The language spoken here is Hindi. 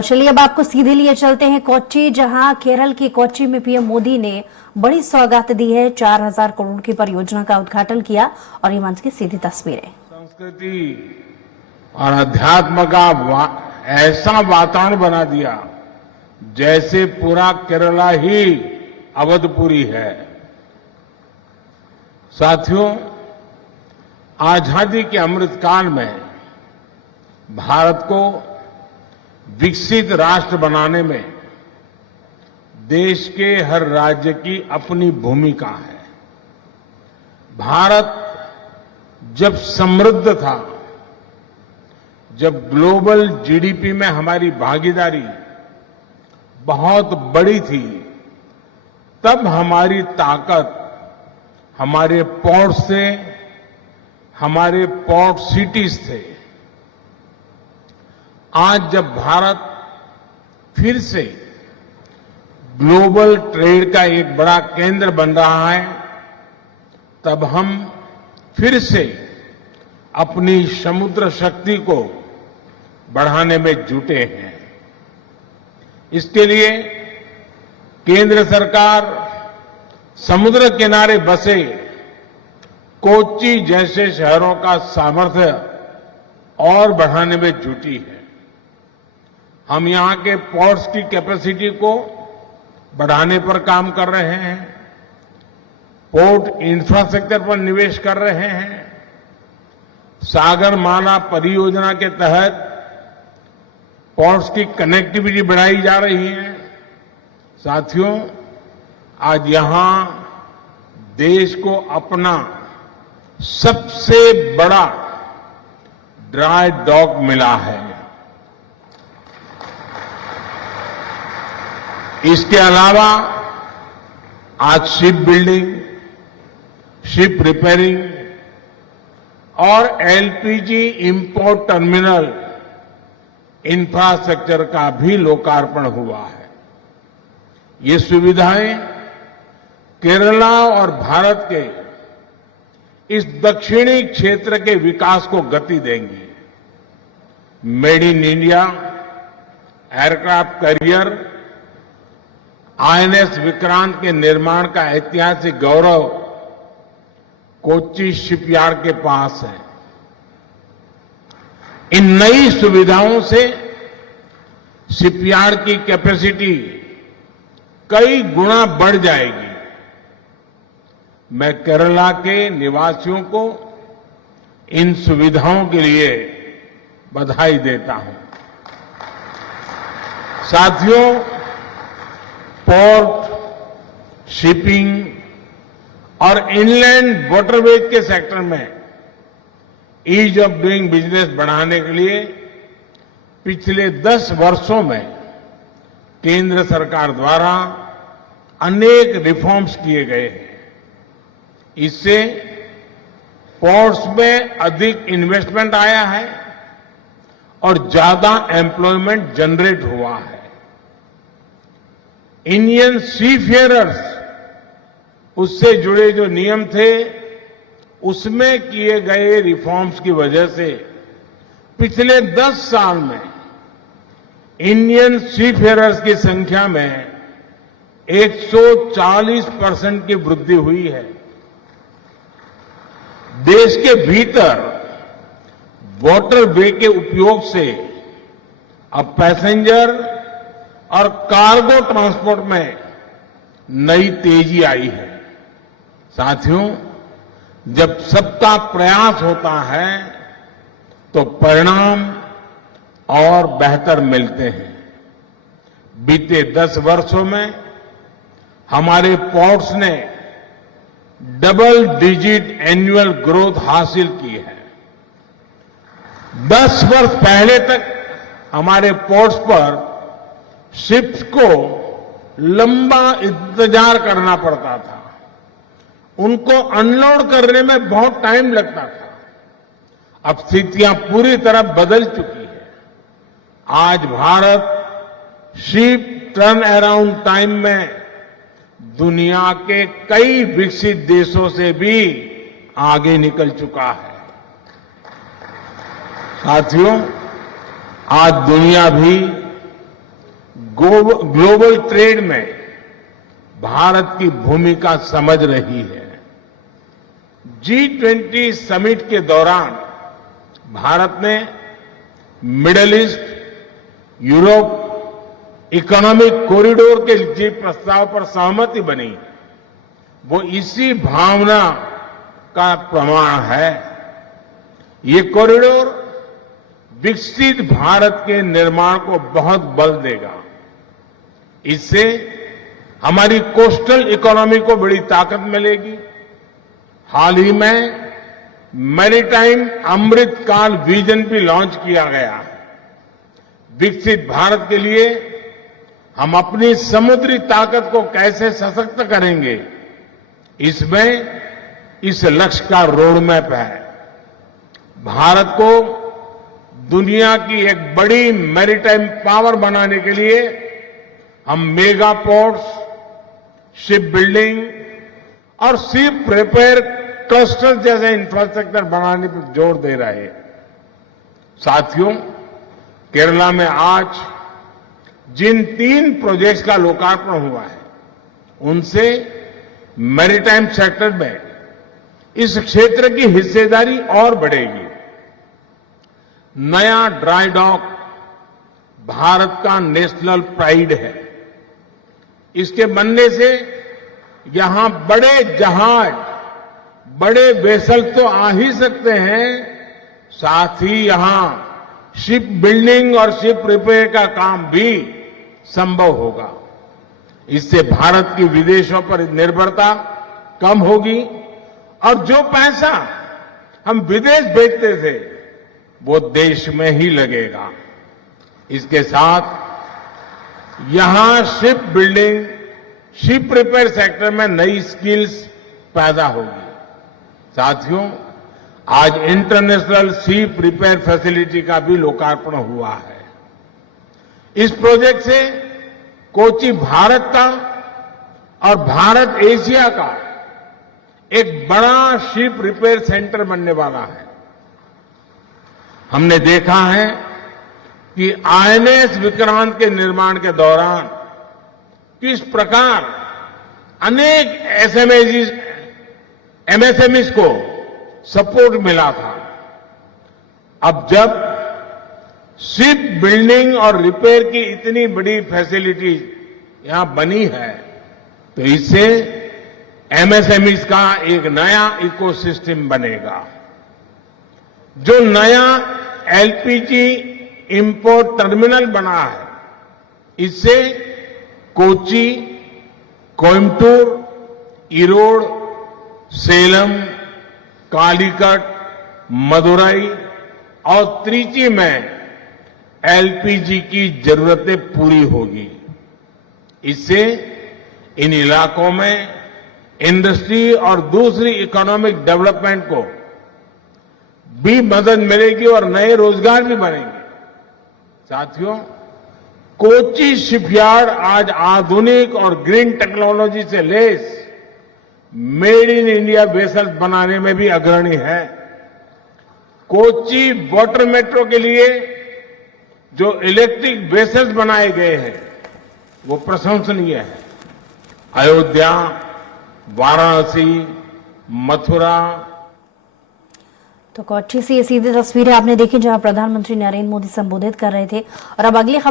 चलिए अब आपको सीधे लिए चलते हैं कोच्चि, जहां केरल की कोच्चि में पीएम मोदी ने बड़ी सौगात दी है। 4000 करोड़ की परियोजना का उद्घाटन किया और ये मंच की सीधी तस्वीरें। संस्कृति और अध्यात्म का ऐसा वातावरण बना दिया जैसे पूरा केरला ही अवधपुरी है। साथियों, आजादी के अमृतकाल में भारत को विकसित राष्ट्र बनाने में देश के हर राज्य की अपनी भूमिका है। भारत जब समृद्ध था, जब ग्लोबल जीडीपी में हमारी भागीदारी बहुत बड़ी थी, तब हमारी ताकत हमारे पोर्ट से, हमारे पोर्ट सिटीज थे। आज जब भारत फिर से ग्लोबल ट्रेड का एक बड़ा केंद्र बन रहा है, तब हम फिर से अपनी समुद्र शक्ति को बढ़ाने में जुटे हैं। इसके लिए केंद्र सरकार समुद्र किनारे बसे कोच्चि जैसे शहरों का सामर्थ्य और बढ़ाने में जुटी है। हम यहां के पोर्ट्स की कैपेसिटी को बढ़ाने पर काम कर रहे हैं, पोर्ट इंफ्रास्ट्रक्चर पर निवेश कर रहे हैं, सागरमाला परियोजना के तहत पोर्ट्स की कनेक्टिविटी बढ़ाई जा रही है। साथियों, आज यहां देश को अपना सबसे बड़ा ड्राई डॉक मिला है। इसके अलावा आज शिप बिल्डिंग, शिप रिपेयरिंग और एलपीजी इंपोर्ट टर्मिनल इंफ्रास्ट्रक्चर का भी लोकार्पण हुआ है। ये सुविधाएं केरला और भारत के इस दक्षिणी क्षेत्र के विकास को गति देंगी। Made in India aircraft carrier INS Vikrant के निर्माण का ऐतिहासिक गौरव कोच्चि शिपयार्ड के पास है। इन नई सुविधाओं से शिपयार्ड की कैपेसिटी कई गुना बढ़ जाएगी। मैं केरला के निवासियों को इन सुविधाओं के लिए बधाई देता हूं। साथियों, पोर्ट, शिपिंग और इनलैंड वाटरवेज के सेक्टर में ईज ऑफ डूइंग बिजनेस बढ़ाने के लिए पिछले 10 वर्षों में केंद्र सरकार द्वारा अनेक रिफॉर्म्स किए गए हैं। इससे पोर्ट्स में अधिक इन्वेस्टमेंट आया है और ज्यादा एम्प्लॉयमेंट जनरेट हुआ है। इंडियन सीफेयरर्स, उससे जुड़े जो नियम थे, उसमें किए गए रिफॉर्म्स की वजह से पिछले 10 साल में इंडियन सीफेयरर्स की संख्या में 140% की वृद्धि हुई है। देश के भीतर वाटरवे के उपयोग से अब पैसेंजर और कार्गो ट्रांसपोर्ट में नई तेजी आई है। साथियों, जब सबका प्रयास होता है तो परिणाम और बेहतर मिलते हैं। बीते 10 वर्षों में हमारे पोर्ट्स ने डबल डिजिट एनुअल ग्रोथ हासिल की है। 10 वर्ष पहले तक हमारे पोर्ट्स पर शिप्स को लंबा इंतजार करना पड़ता था, उनको अनलोड करने में बहुत टाइम लगता था। अब स्थितियां पूरी तरह बदल चुकी है। आज Bharat ship turn around time में दुनिया के कई विकसित देशों से भी आगे निकल चुका है। साथियों, आज दुनिया भी ग्लोबल ट्रेड में भारत की भूमिका समझ रही है। G20 समिट के दौरान भारत ने middle east, Europe economic corridor के जो प्रस्ताव पर सहमति बनी, वो इसी भावना का प्रमाण है। ये कॉरिडोर विकसित भारत के निर्माण को बहुत बल देगा। इससे हमारी कोस्टल इकोनॉमी को बड़ी ताकत मिलेगी। हाल ही में मैरीटाइम अमृत काल विजन भी लॉन्च किया गया है। विकसित भारत के लिए हम अपनी समुद्री ताकत को कैसे सशक्त करेंगे, इसमें इस लक्ष्य का रोड मैप है। भारत को दुनिया की एक बड़ी मैरीटाइम पावर बनाने के लिए हम मेगा पोर्ट्स, शिप बिल्डिंग और शिप रिपेयर क्लस्टर जैसे इंफ्रास्ट्रक्चर बनाने पर जोर दे रहे हैं। साथियों, केरला में आज जिन 3 प्रोजेक्ट्स का लोकार्पण हुआ है, उनसे मैरीटाइम सेक्टर में इस क्षेत्र की हिस्सेदारी और बढ़ेगी। नया ड्राई डॉक भारत का नेशनल प्राइड है। इसके बनने से यहां बड़े जहाज, बड़े वेसल तो आ ही सकते हैं, साथ ही यहां शिप बिल्डिंग और शिप रिपेयर का काम भी संभव होगा। इससे भारत की विदेशों पर निर्भरता कम होगी और जो पैसा हम विदेश भेजते थे, वो देश में ही लगेगा। इसके साथ यहां ship building, ship repair sector में नई स्किल्स पैदा होगी। साथियों, आज इंटरनेशनल शिप रिपेयर फैसिलिटी का भी लोकार्पण हुआ है। इस प्रोजेक्ट से कोची भारत का और भारत एशिया का एक बड़ा शिप रिपेयर सेंटर बनने वाला है। हमने देखा है कि आईएनएस विक्रांत के निर्माण के दौरान किस प्रकार अनेक एमएसएमईज को सपोर्ट मिला था। अब जब शिप बिल्डिंग और रिपेयर की इतनी बड़ी फैसिलिटी यहां बनी है, तो इससे एमएसएमईज का एक नया इकोसिस्टम बनेगा। जो नया एलपीजी इंपोर्ट टर्मिनल बना है, इससे कोची, कोयम्बटूर, इरोड, सेलम, कालीकट, मदुरई और त्रिची में एलपीजी की जरूरतें पूरी होगी। इससे इन इलाकों में इंडस्ट्री और दूसरी इकोनॉमिक डेवलपमेंट को भी मदद मिलेगी और नए रोजगार भी बनेंगे। साथियों, कोची शिपयार्ड आज आधुनिक और ग्रीन टेक्नोलॉजी से lace made in India vessels बनाने में भी अग्रणी है। कोची वाटर मेट्रो के लिए जो इलेक्ट्रिक वेसल्स बनाए गए हैं, वो प्रशंसनीय है। अयोध्या, वाराणसी, मथुरा। तो कोच्चि से ये सीधी तस्वीरें आपने देखी, जहां प्रधानमंत्री नरेंद्र मोदी संबोधित कर रहे थे। और अब अगली खबर